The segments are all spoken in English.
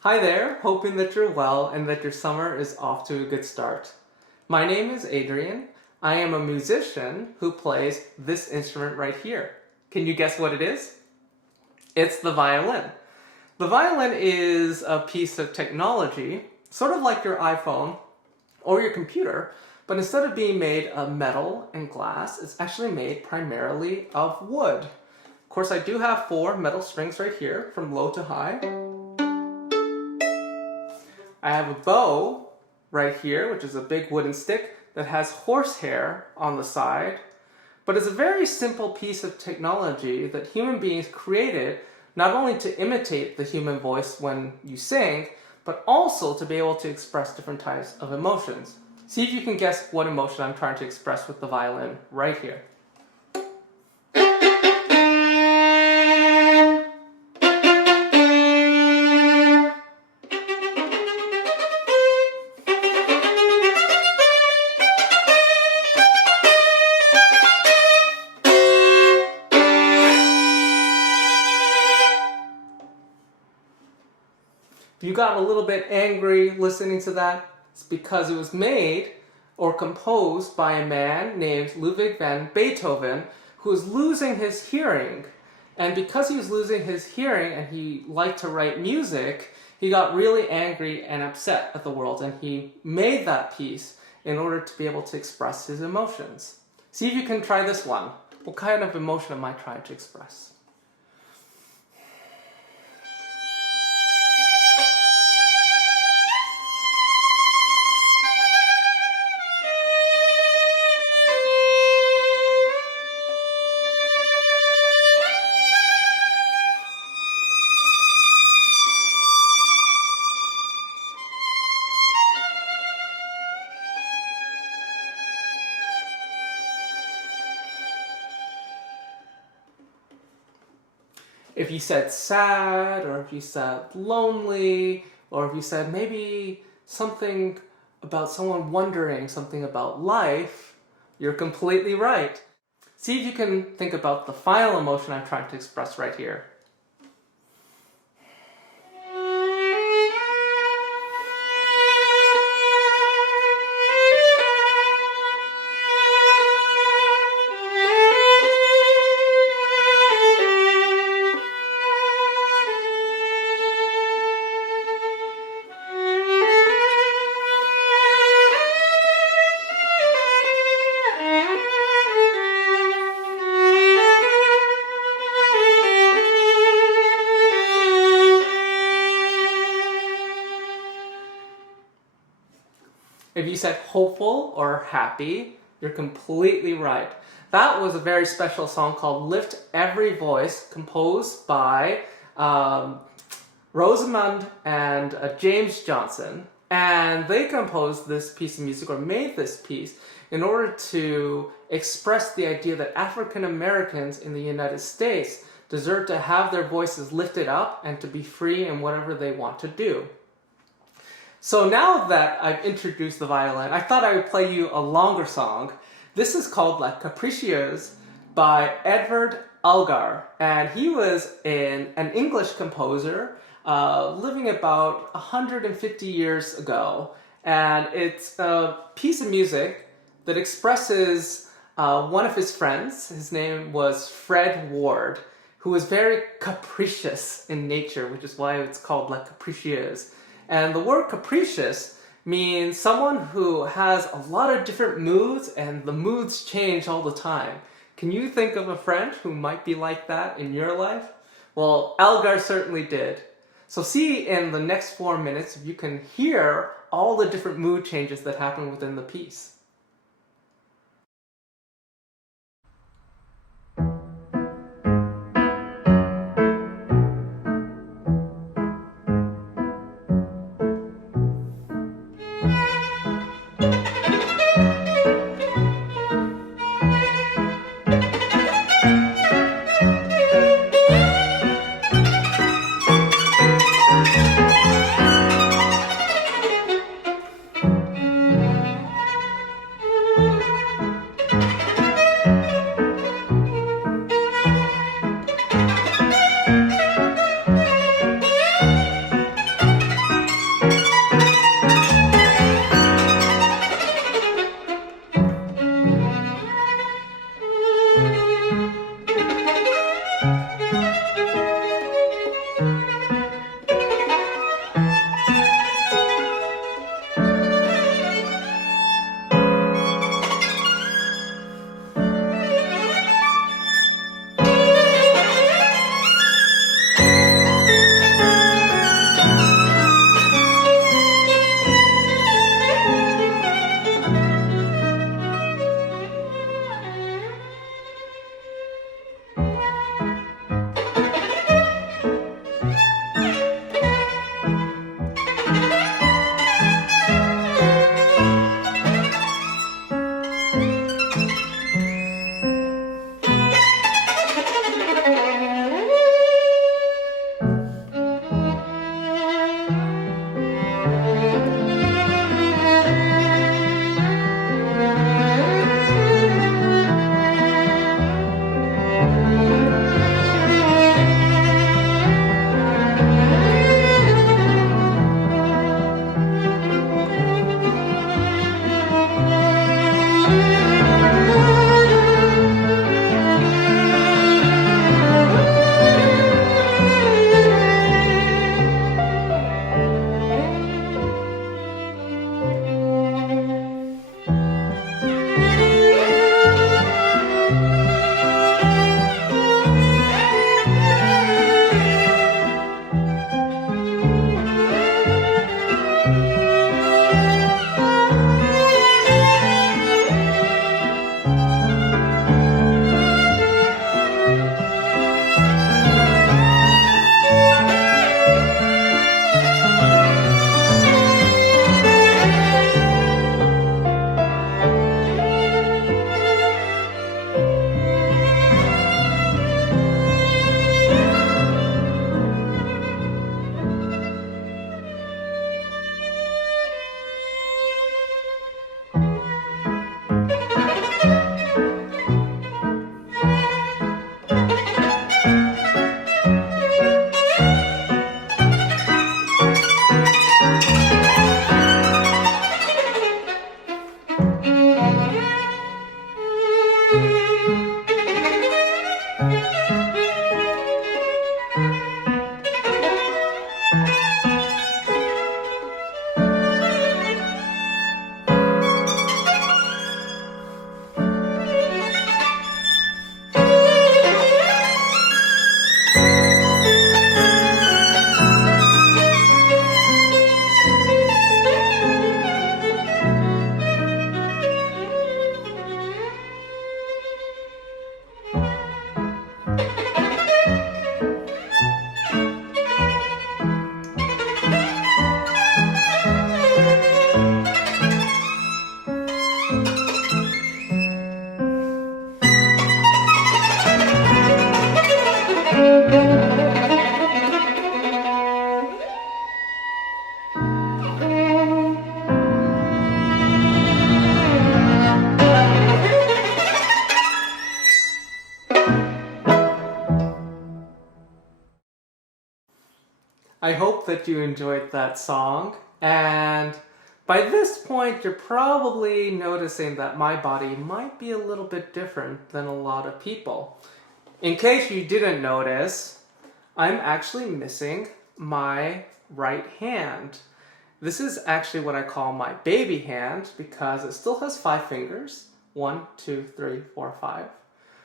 Hi there, hoping that you're well and that your summer is off to a good start. My name is Adrian. I am a musician who plays this instrument right here. Can you guess what it is? It's the violin. The violin is a piece of technology, sort of like your iPhone or your computer, but instead of being made of metal and glass, it's actually made primarily of wood. Of course, I do have 4 metal strings right here from low to high. I have a bow right here, which is a big wooden stick that has horsehair on the side. But it's a very simple piece of technology that human beings created not only to imitate the human voice when you sing, but also to be able to express different types of emotions. See if you can guess what emotion I'm trying to express with the violin right here. If you got a little bit angry listening to that, it's because it was made or composed by a man named Ludwig van Beethoven, who was losing his hearing. And because he was losing his hearing and he liked to write music, he got really angry and upset at the world, and he made that piece in order to be able to express his emotions. See if you can try this one. What kind of emotion am I trying to express? If you said sad, or if you said lonely, or if you said maybe something about someone wondering something about life, you're completely right. See if you can think about the final emotion I'm trying to express right here. If you said hopeful or happy, you're completely right. That was a very special song called Lift Every Voice, composed by Rosamund and James Johnson. And they composed this piece of music, or made this piece, in order to express the idea that African Americans in the United States deserve to have their voices lifted up and to be free in whatever they want to do. So now that I've introduced the violin, I thought I would play you a longer song. This is called La Capricieuse by Edward Elgar, and he was an English composer living about 150 years ago. And it's a piece of music that expresses one of his friends. His name was Fred Ward, who was very capricious in nature, which is why it's called La Capricieuse. And the word capricious means someone who has a lot of different moods, and the moods change all the time. Can you think of a friend who might be like that in your life? Well, Elgar certainly did. So see in the next 4 minutes if you can hear all the different mood changes that happen within the piece. I hope that you enjoyed that song, and by this point you're probably noticing that my body might be a little bit different than a lot of people. In case you didn't notice, I'm actually missing my right hand. This is actually what I call my baby hand because it still has 5 fingers. 1, 2, 3, 4, 5.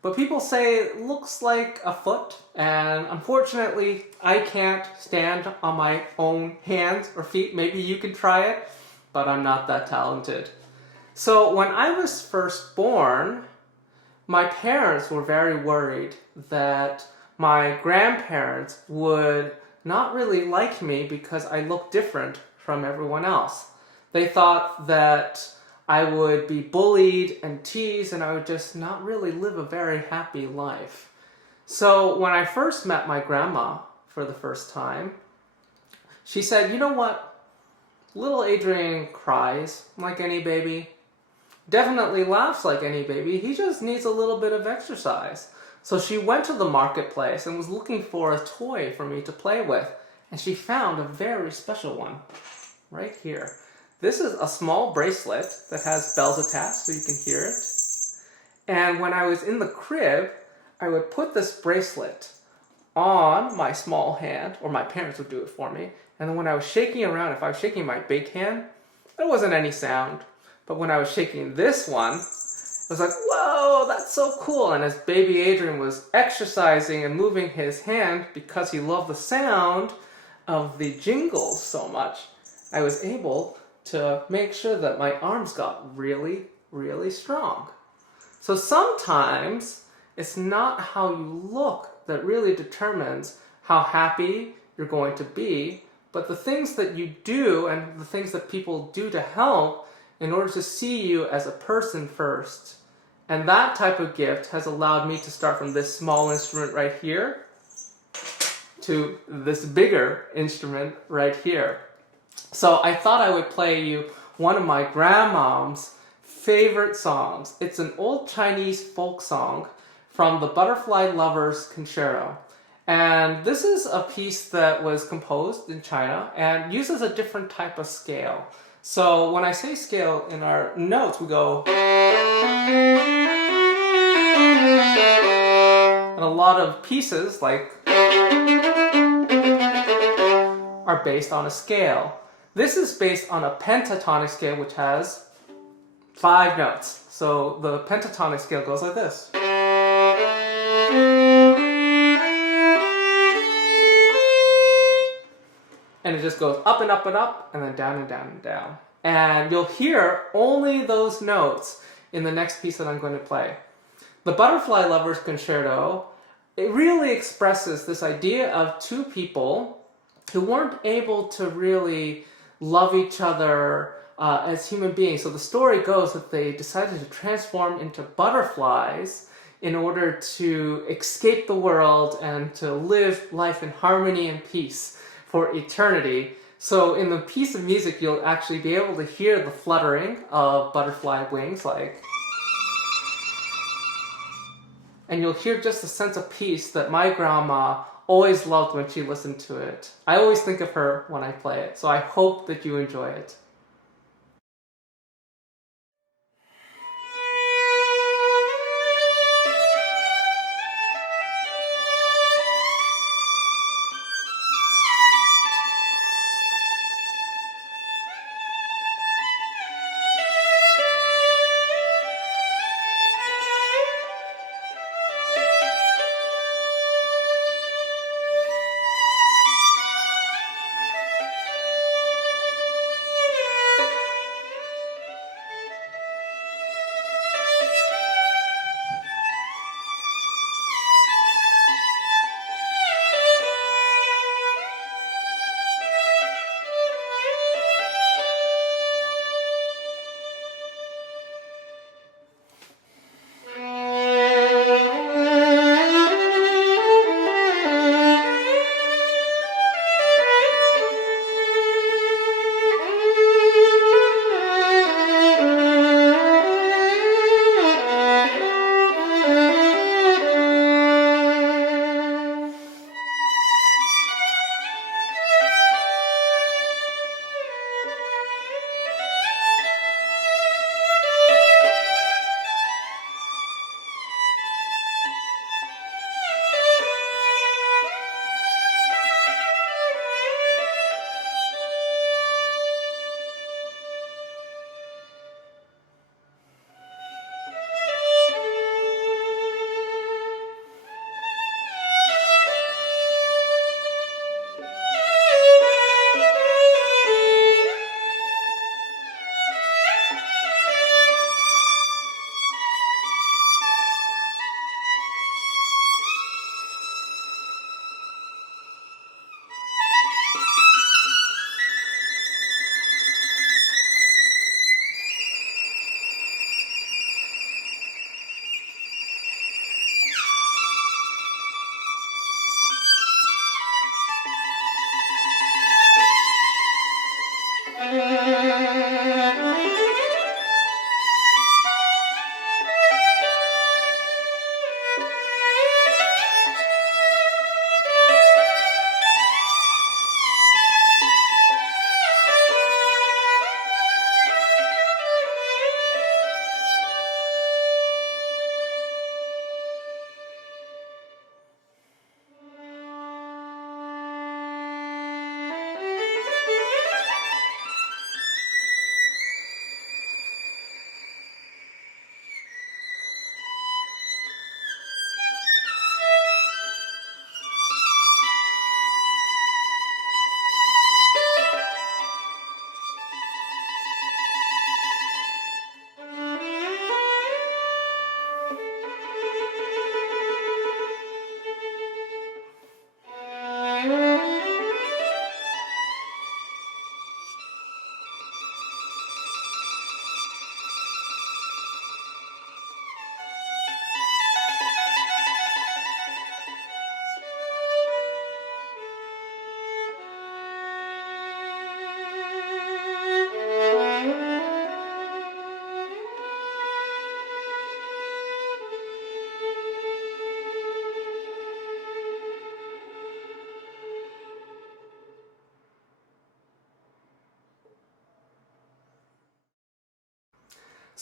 But people say it looks like a foot, and unfortunately I can't stand on my own hands or feet. Maybe you can try it, but I'm not that talented. So when I was first born, my parents were very worried that my grandparents would not really like me because I looked different from everyone else. They thought that I would be bullied and teased and I would just not really live a very happy life. So when I first met my grandma for the first time, she said, "You know what? Little Adrian cries like any baby. Definitely laughs like any baby. He just needs a little bit of exercise." So she went to the marketplace and was looking for a toy for me to play with. And she found a very special one right here. This is a small bracelet that has bells attached so you can hear it. And when I was in the crib, I would put this bracelet on my small hand, or my parents would do it for me. And then when I was shaking around, if I was shaking my big hand, there wasn't any sound. But when I was shaking this one, I was like, whoa, that's so cool. And as baby Adrian was exercising and moving his hand because he loved the sound of the jingles so much, I was able to make sure that my arms got really, really strong. So sometimes it's not how you look that really determines how happy you're going to be, but the things that you do and the things that people do to help in order to see you as a person first. And that type of gift has allowed me to start from this small instrument right here to this bigger instrument right here. So I thought I would play you one of my grandmom's favorite songs. It's an old Chinese folk song from the Butterfly Lovers Concerto. And this is a piece that was composed in China and uses a different type of scale. So when I say scale in our notes, we go. And a lot of pieces like are based on a scale. This is based on a pentatonic scale which has 5 notes. So the pentatonic scale goes like this. And it just goes up and up and up, and then down and down and down. And you'll hear only those notes in the next piece that I'm going to play. The Butterfly Lovers Concerto, it really expresses this idea of 2 people who weren't able to really love each other as human beings. So the story goes that they decided to transform into butterflies in order to escape the world and to live life in harmony and peace for eternity. So in the piece of music, you'll actually be able to hear the fluttering of butterfly wings, like, and you'll hear just a sense of peace that my grandma always loved when she listened to it. I always think of her when I play it, so I hope that you enjoy it.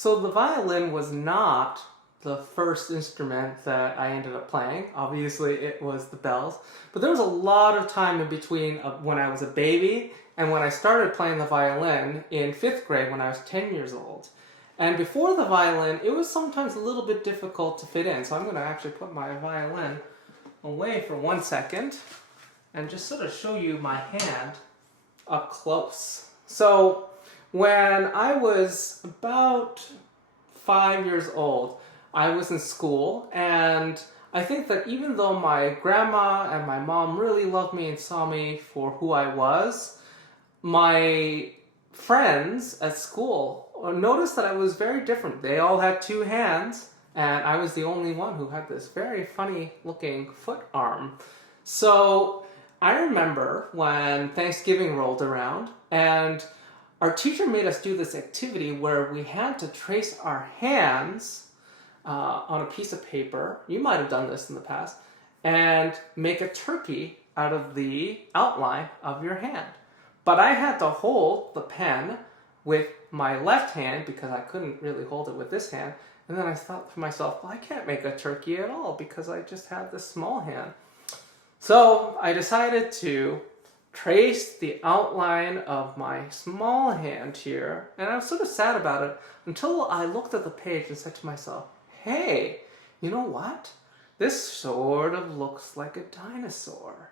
So the violin was not the first instrument that I ended up playing. Obviously, it was the bells. But there was a lot of time in between when I was a baby and when I started playing the violin in 5th grade when I was 10 years old. And before the violin, it was sometimes a little bit difficult to fit in. So I'm going to actually put my violin away for 1 second and just sort of show you my hand up close. So when I was about 5 years old, I was in school, and I think that even though my grandma and my mom really loved me and saw me for who I was, my friends at school noticed that I was very different. They all had 2 hands, and I was the only one who had this very funny looking foot arm. So I remember when Thanksgiving rolled around, and our teacher made us do this activity where we had to trace our hands on a piece of paper. You might have done this in the past, and make a turkey out of the outline of your hand. But I had to hold the pen with my left hand because I couldn't really hold it with this hand. And then I thought to myself, well, I can't make a turkey at all because I just have this small hand. So I decided to trace the outline of my small hand here, and I was sort of sad about it until I looked at the page and said to myself, hey, you know what? This sort of looks like a dinosaur.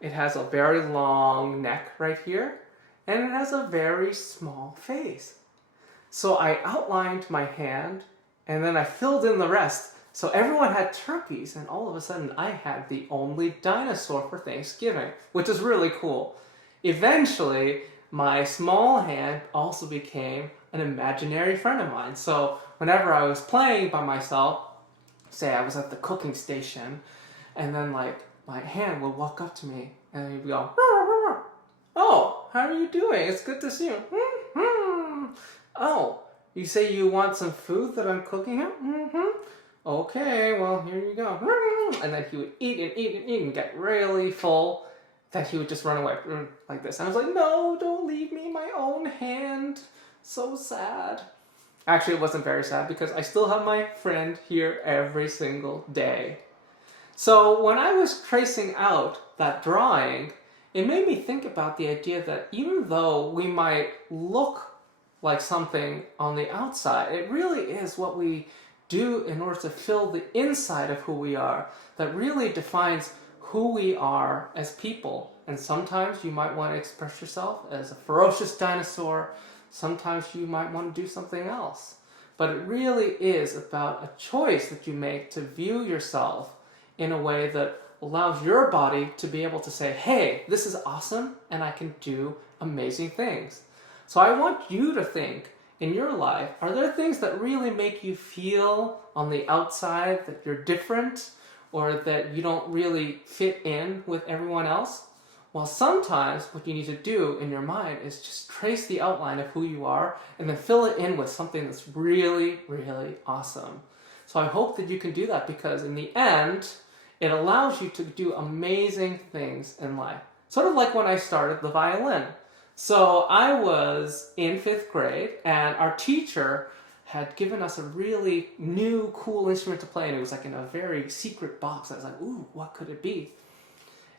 It has a very long neck right here, and it has a very small face. So I outlined my hand, and then I filled in the rest. So everyone had turkeys, and all of a sudden I had the only dinosaur for Thanksgiving, which is really cool. Eventually, my small hand also became an imaginary friend of mine. So whenever I was playing by myself, say I was at the cooking station, and then like my hand would walk up to me, and he'd go, oh, how are you doing? It's good to see you. Oh, you say you want some food that I'm cooking here? Okay, well, here you go. And then he would eat and eat and eat and get really full that he would just run away like this. And I was like, no, don't leave me my own hand. So sad. Actually, it wasn't very sad because I still have my friend here every single day. So when I was tracing out that drawing, it made me think about the idea that even though we might look like something on the outside, it really is what we do in order to fill the inside of who we are that really defines who we are as people. And sometimes you might want to express yourself as a ferocious dinosaur. Sometimes you might want to do something else. But it really is about a choice that you make to view yourself in a way that allows your body to be able to say, hey, this is awesome and I can do amazing things. So I want you to think in your life, are there things that really make you feel on the outside that you're different or that you don't really fit in with everyone else? Well, sometimes what you need to do in your mind is just trace the outline of who you are and then fill it in with something that's really, really awesome. So I hope that you can do that because in the end, it allows you to do amazing things in life. Sort of like when I started the violin. So I was in 5th grade and our teacher had given us a really new, cool instrument to play and it was like in a very secret box. I was like, ooh, what could it be?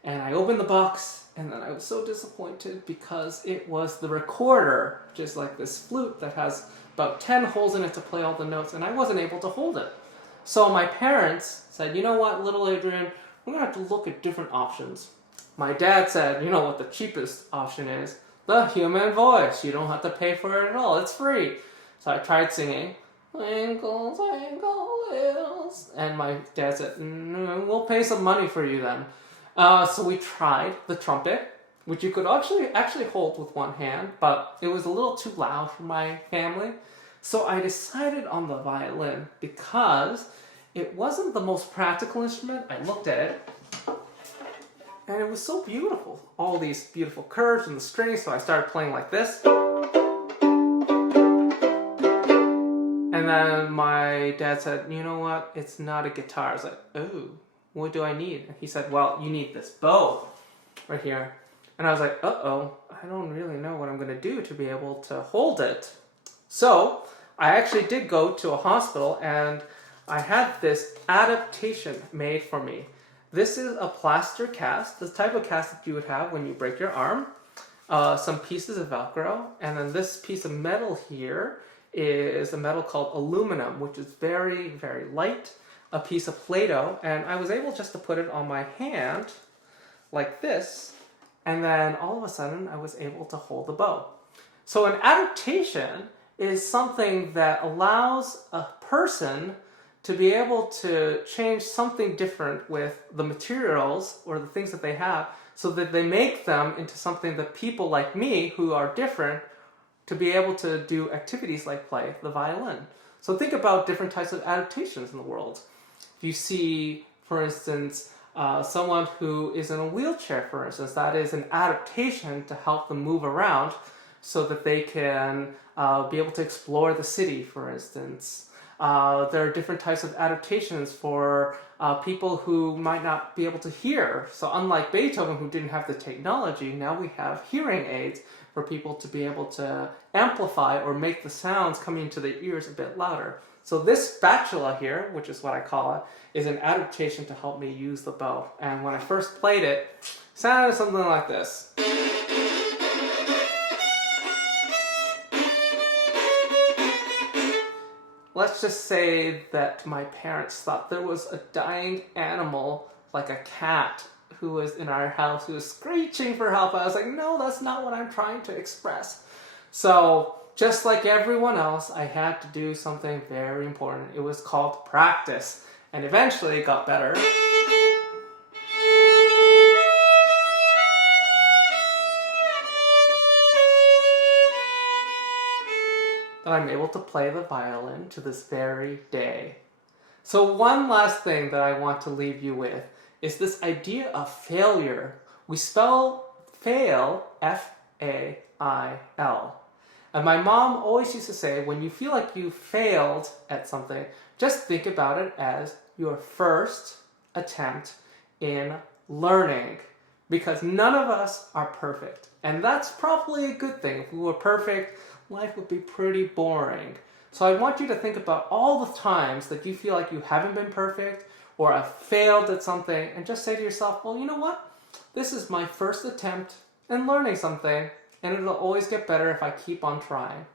And I opened the box and then I was so disappointed because it was the recorder, just like this flute that has about 10 holes in it to play all the notes, and I wasn't able to hold it. So my parents said, you know what, little Adrian, we're going to have to look at different options. My dad said, you know what the cheapest option is? The human voice. You don't have to pay for it at all. It's free. So I tried singing, Twinkle, twinkle, little... And my dad said, we'll pay some money for you then. So we tried the trumpet, which you could actually hold with one hand, but it was a little too loud for my family. So I decided on the violin because it wasn't the most practical instrument. I looked at it, and it was so beautiful. All these beautiful curves and the strings, so I started playing like this. And then my dad said, you know what, it's not a guitar. I was like, oh, what do I need? And he said, well, you need this bow right here. And I was like, uh-oh, I don't really know what I'm going to do to be able to hold it. So I actually did go to a hospital and I had this adaptation made for me. This is a plaster cast, the type of cast that you would have when you break your arm. Some pieces of Velcro, and then this piece of metal here is a metal called aluminum, which is very, very light, a piece of Play-Doh, and I was able just to put it on my hand like this, and then all of a sudden I was able to hold the bow. So an adaptation is something that allows a person to be able to change something different with the materials or the things that they have so that they make them into something that people like me who are different to be able to do activities like play the violin. So think about different types of adaptations in the world. If you see, for instance, someone who is in a wheelchair, for instance, that is an adaptation to help them move around so that they can be able to explore the city, for instance. There are different types of adaptations for people who might not be able to hear. So unlike Beethoven, who didn't have the technology, now we have hearing aids for people to be able to amplify or make the sounds coming into their ears a bit louder. So this spatula here, which is what I call it, is an adaptation to help me use the bow. And when I first played it, it sounded something like this. Let's just say that my parents thought there was a dying animal, like a cat, who was in our house, who was screeching for help. I was like, no, that's not what I'm trying to express. So, just like everyone else, I had to do something very important. It was called practice, and eventually it got better. That I'm able to play the violin to this very day. So one last thing that I want to leave you with is this idea of failure. We spell fail, F-A-I-L. And my mom always used to say, when you feel like you failed at something, just think about it as your first attempt in learning. Because none of us are perfect. And that's probably a good thing. If we were perfect, life would be pretty boring. So I want you to think about all the times that you feel like you haven't been perfect or have failed at something, and just say to yourself, well, you know what? This is my first attempt in learning something, and it'll always get better if I keep on trying.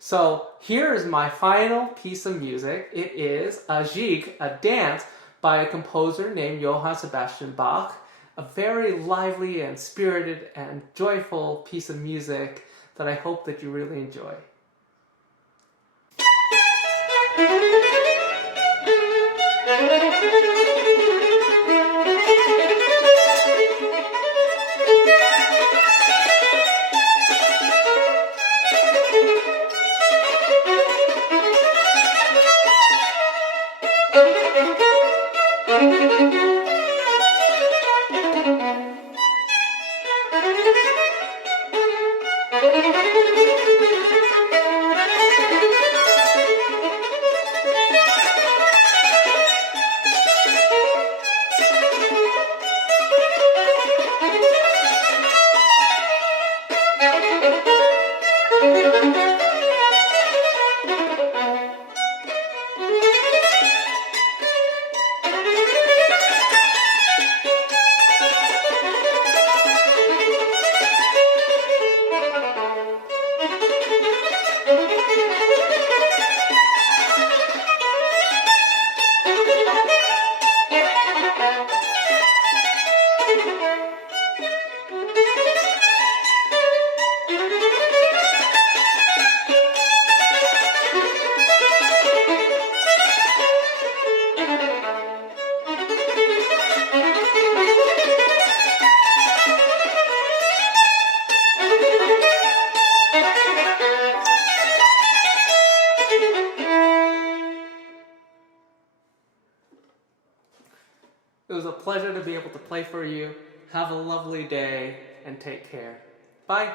So here is my final piece of music. It is a jig, a dance, by a composer named Johann Sebastian Bach. A very lively and spirited and joyful piece of music that I hope that you really enjoy. It was a pleasure to be able to play for you. Have a lovely day and take care. Bye.